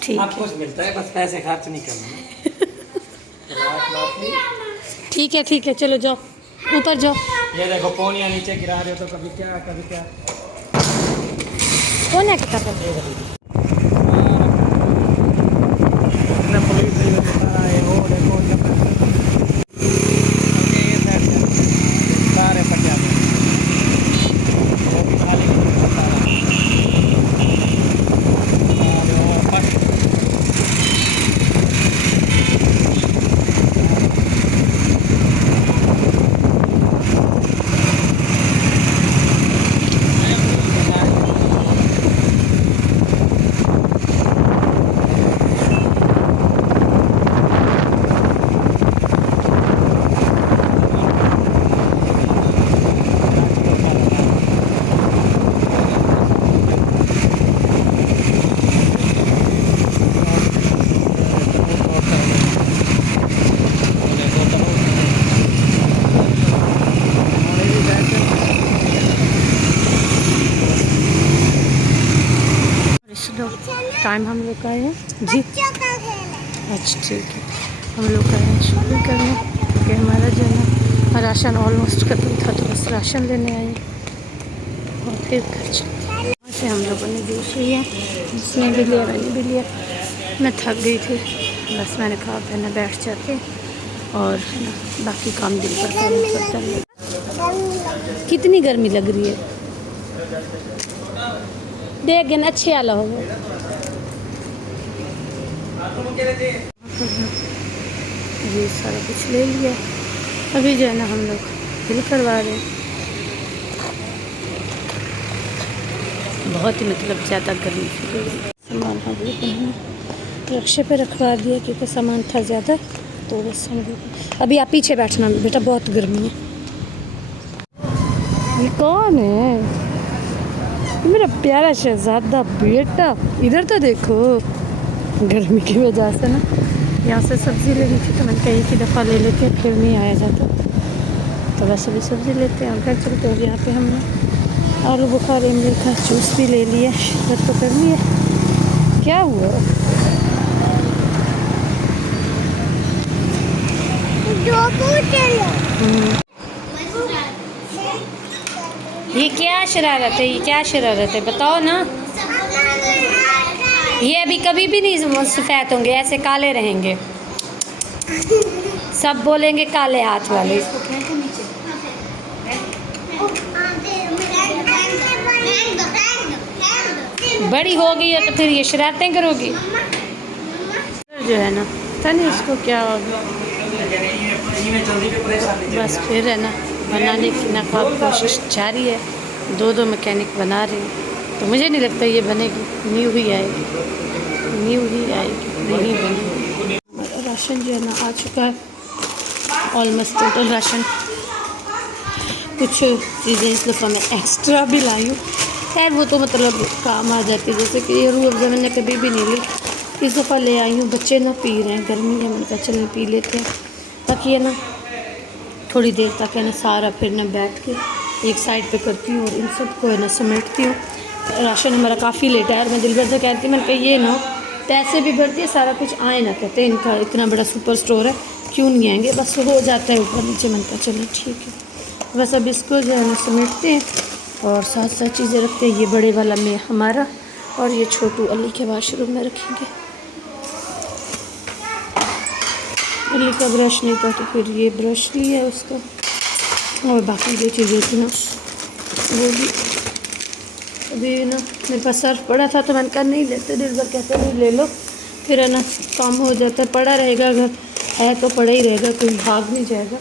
सब कुछ मिलता है, बस पैसे खर्च नहीं करना। ठीक है, चलो जाओ ऊपर जाओ। ये देखो पोनिया नीचे गिरा रहे हो तो कभी क्या कभी क्या। कौन है किताब? पुलिस बता रहा है वो देखो सारे पटिया वो भी खाली बता रहा है। टाइम हम लोग का है जी। अच्छा ठीक है, हम लोग का है शॉपिंग करने क्योंकि हमारा जो है ना राशन ऑलमोस्ट खत्म था, तो बस राशन लेने आए और फिर घर चले। से हम लोगों ने जूस लिया, उसने भी लिया, मैंने भी लिया। मैं थक गई थी, बस मैंने कहा पहले बैठ जाते और है ना बाकी काम दिन पर करना पड़ता है। कितनी गर्मी लग रही है, देख ना अच्छे वाला होगा। ये सारा कुछ ले लिया, अभी जो है ना हम लोग बिल करवा रहे हैं। बहुत ही मतलब ज़्यादा गर्मी थी, सामान हम लोग ने रक्शे पे रखवा दिया क्योंकि सामान था ज़्यादा, तो बस हम लोग अभी आप पीछे बैठना बेटा, बहुत गर्मी है। ये कौन है? मेरा प्यारा शहजादा बेटा, इधर तो देखो। गर्मी की वजह से ना यहाँ से सब्ज़ी लेनी थी, तो मैंने कही कि दफ़ा ले लेते हैं, फिर नहीं आया जाता, तो बस अभी सब्ज़ी लेते हैं और घर चलते हैं। यहाँ पे हमने आलू बुखारे इमली का जूस भी ले लिया, शरबत तो कर लिया। क्या हुआ? ये क्या शरारत है, ये क्या शरारत है बताओ ना। ये अभी कभी भी नहीं सफ़ेद होंगे, ऐसे काले रहेंगे, सब बोलेंगे काले हाथ वाले। बड़ी हो गई है तो फिर ये शरारतें करोगी जो है ना, पता नहीं इसको क्या होगा। बस फिर है ना बनाने की नाकाम कोशिश जारी है, दो मैकेनिक बना रहे हैं, तो मुझे नहीं लगता ये बनेगी, न्यू ही आएगी, नहीं बनेगी। राशन जो है ना आ चुका है ऑलमोस्ट टोटल राशन। कुछ चीज़ें इस दफ़ा मैं एक्स्ट्रा भी लाई हूँ, खैर वो तो मतलब काम आ जाती है, जैसे कि ये रूह अफ़ज़ा मैंने कभी भी नहीं ली, इस दफ़ा ले आई हूँ। बच्चे ना पी रहे हैं, गर्मी है, मैंने कहा चल पी लेते हैं, ताकि है ना थोड़ी देर तक है ना सारा फिर ना बैठ के एक साइड पे करती हूँ और इन सबको है ना समेटती हूँ। राशन हमारा काफ़ी लेट है और मैं दिल भर से कहती हूँ, मैंने कहा ये ना पैसे भी भरती है, सारा कुछ आए ना, कहते हैं इनका इतना बड़ा सुपर स्टोर है क्यों नहीं आएंगे, बस हो जाता है ऊपर नीचे। मैंने कहा चलो ठीक है, बस अब इसको जो है ना समेटते हैं और साथ साथ चीज़ें रखते हैं। ये बड़े वाला में हमारा और ये छोटू अली के वाशरूम में रखेंगे। अली का ब्रश नहीं था तो फिर ये ब्रश लिया उसका, और बाकी जो चीज़ें थी ना वो भी। अभी ना मेरे पास सर्फ पड़ा था तो मैंने कहा नहीं लेते, दिल भर कहते नहीं ले लो, फिर है ना काम हो जाता है, पड़ा रहेगा, अगर है तो पड़ा ही रहेगा, कोई भाग नहीं जाएगा।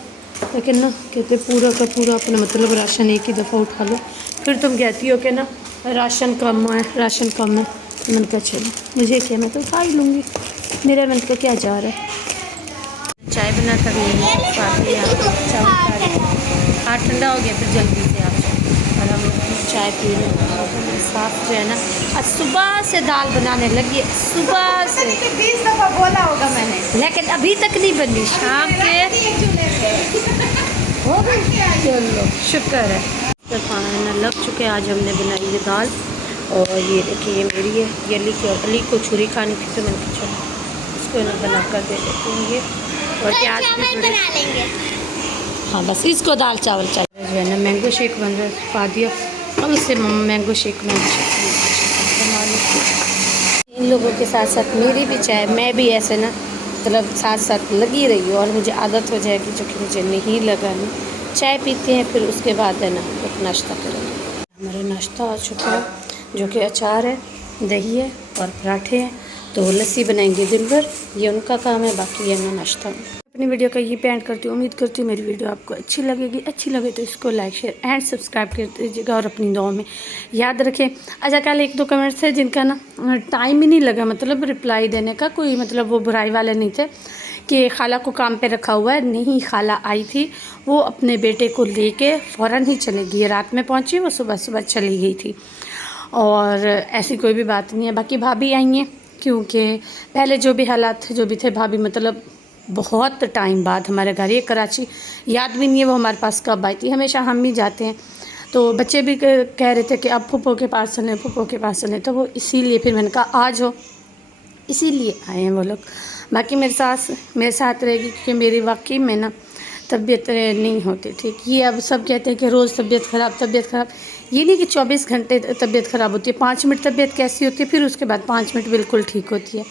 लेकिन ना कहते पूरा का पूरा अपना मतलब राशन एक ही दफ़ा उठा लो, फिर तुम कहती हो कि ना राशन कम है, राशन कम है। तो मैंने कहा चलो मुझे क्या, मैं तो उठा ही लूँगी, मेरा मैंने कहा क्या जा रहा है। चाय बना कर लेंगे, हाँ ठंडा हो गया फिर जल्दी से आप और हम चाय पी लें। साफ जो है ना आज सुबह से दाल बनाने लगी, सुबह से 20 दफ़ा बोला होगा मैंने, लेकिन अभी तक नहीं बनी। शाम के हो गई, चलो शुक्र है, तो खाना लग चुके। आज हमने बनाई है दाल और ये देखिए ये मेरी है, ये अली को छुरी खानी थी तो मैंने सोचा इसको ना बना कर दे देती हूँ ये। और प्याज भी थोड़े, हाँ बस इसको दाल चावल चाहिए। जो है ना मैंगो शेक बन रहा है, पा दिया। अब उससे मम्मा मैंगो शेक बना लेती। इन लोगों के साथ साथ मेरी भी चाय, मैं भी ऐसे ना मतलब साथ साथ लगी रही हूँ, और मुझे आदत हो जाएगी जो कि मुझे नहीं लगानी। चाय पीते हैं फिर उसके बाद है ना एक नाश्ता करेंगे। हमारा नाश्ता आ चुका है जो कि अचार है, दही है और पराठे हैं। तो लस्सी बनाएंगे दिन भर, ये उनका काम है, बाकी है ना नाश्ता। अपनी वीडियो का ये पे एंड करती हूँ। उम्मीद करती हूँ मेरी वीडियो आपको अच्छी लगेगी। अच्छी लगे तो इसको लाइक शेयर एंड सब्सक्राइब कर दीजिएगा और अपनी दुआओं में याद रखें। अच्छा कल 1-2 कमेंट्स है जिनका ना टाइम ही नहीं लगा, मतलब रिप्लाई देने का, कोई मतलब वो बुराई वाले नहीं थे कि खाला को काम पे रखा हुआ है। नहीं, खाला आई थी, वो अपने बेटे को लेके फ़ौरन ही चली गई। रात में पहुंची, वो सुबह सुबह चली गई थी, और ऐसी कोई भी बात नहीं है। बाकी भाभी आई हैं, क्योंकि पहले जो भी हालात थे जो भी थे, भाभी मतलब बहुत टाइम बाद हमारे घर, ये कराची याद भी नहीं है वो हमारे पास कब आई थी। हमेशा हम ही जाते हैं, तो बच्चे भी कह रहे थे कि अब फूफो के पास चलें, फूफो के पास चलें, तो वो इसीलिए फिर मैंने कहा आज हो, इसीलिए आए हैं वो लोग। बाकी मेरे साथ रहेगी, क्योंकि मेरी वाकई में ना तबीयत नहीं होती ठीक। ये अब सब कहते हैं कि रोज़ तबीयत ख़राब। ये नहीं कि 24 घंटे तबीयत ख़राब होती है, 5 मिनट तबीयत कैसी होती है, फिर उसके बाद 5 मिनट बिल्कुल ठीक होती है।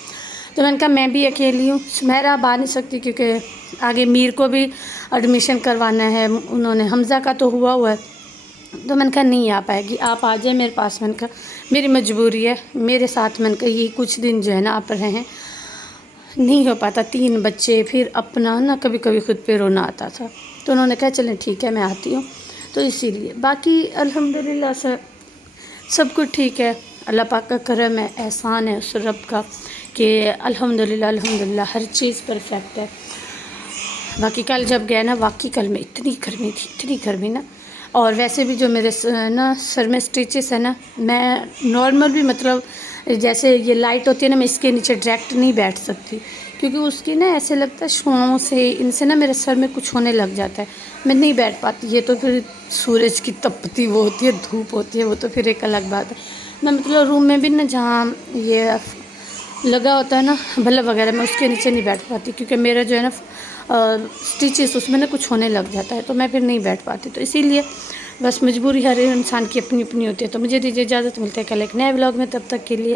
तो मैंने कहा मैं भी अकेली हूँ, सुमेरा अब आ नहीं सकती क्योंकि आगे मीर को भी एडमिशन करवाना है, उन्होंने हमज़ा का तो हुआ है, तो मैंने कहा नहीं आ पाएगी, आप आ जाए मेरे पास। मैंने कहा मेरी मजबूरी है, मेरे साथ मैंने कहा ये कुछ दिन जो है ना आप रहें, नहीं हो पाता, 3 बच्चे, फिर अपना ना कभी कभी खुद पे रोना आता था। तो उन्होंने कहा चलें ठीक है मैं आती हूँ, तो इसीलिए। बाकी अल्हम्दुलिल्लाह से सब कुछ ठीक है, अल्लाह पाक का करम है, एहसान है उस रब का कि अल्हम्दुलिल्लाह हर चीज़ परफेक्ट है। बाकी कल जब गए ना, वाकई कल में इतनी गर्मी ना, और वैसे भी जो मेरे ना सर में स्टिचेस है ना, मैं नॉर्मल भी मतलब जैसे ये लाइट होती है ना, मैं इसके नीचे डायरेक्ट नहीं बैठ सकती, क्योंकि उसकी ना ऐसे लगता है शुआओं से, इनसे ना मेरे सर में कुछ होने लग जाता है, मैं नहीं बैठ पाती। ये तो फिर सूरज की तपती वो होती है, धूप होती है, वो तो फिर एक अलग बात है। मैं मतलब रूम में भी ना जहाँ ये लगा होता है ना बल्ब वगैरह, मैं उसके नीचे नहीं बैठ पाती, क्योंकि मेरा जो है ना स्टिचेस उसमें ना कुछ होने लग जाता है, तो मैं फिर नहीं बैठ पाती। तो इसीलिए बस मजबूरी हर इंसान की अपनी अपनी होती है। तो मुझे दीजिए इजाज़त, मिलते हैं कल एक नए व्लॉग में, तब तक के लिए